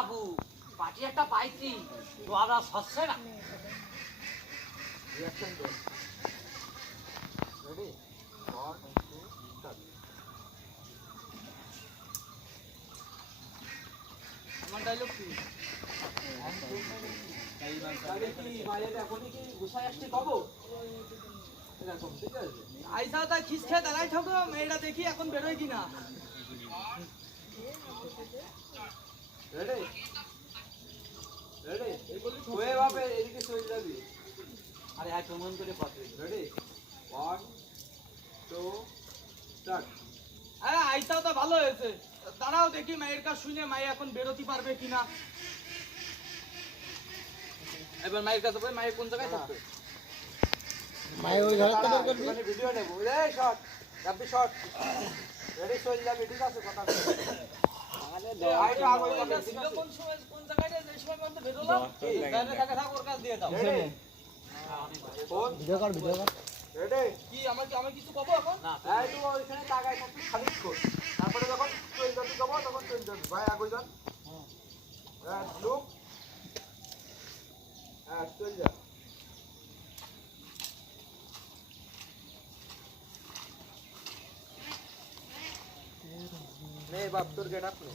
বাবু party একটা পাইছি তো আর হচ্ছে না রিঅ্যাকশন দে রেডি 1 2 স্টার্ট আমার ডায়লগ কি তাহলে কি মায়ের এখনই কি গুছায় আসছি কব এরকম ঠিক আছে আইসা তা খিস খেয়ে দাঁড়াই থাকো মেয়েটা দেখি এখন বেরোয় কিনা রেডি রেডি ওয়ে বাপে এদিকে চলে যাবি আরে হ্যাঁ কেমন করে পাবে রেডি 1 2 স্টার্ট আরে আইসাও তো ভালো হয়েছে দাঁড়াও দেখি মায়ের কাছে শুনে মাই এখন বেরোতে পারবে কিনা এবার মায়ের কাছে বল মায়ের কোন জায়গায় থাকবে মায়ের ওই ঘরে তো বের করবি মানে ভিডিও নেব এই শট যাবি শট রেডি চলে যাবি ঠিক আছে কথা আইটা আগে যাবে ঠিক আছে কোন সময় কোন জায়গায় যে সময় পর্যন্ত বেরোলাম গাড়ি থাকা থাক ওর কাছে দিয়ে দাও রেডি ফোন ভিডিও কর রেডি কি আমি কিছু কব এখন না এই তো ওইখানে তাকাই থাকবি খালি কর তারপরে যখন চলে যাবি কব তখন চলে যাবি ভাই আগে যান হ্যাঁ লুক হ্যাঁ চলে যা নে বাপ তোর গেট আপ নে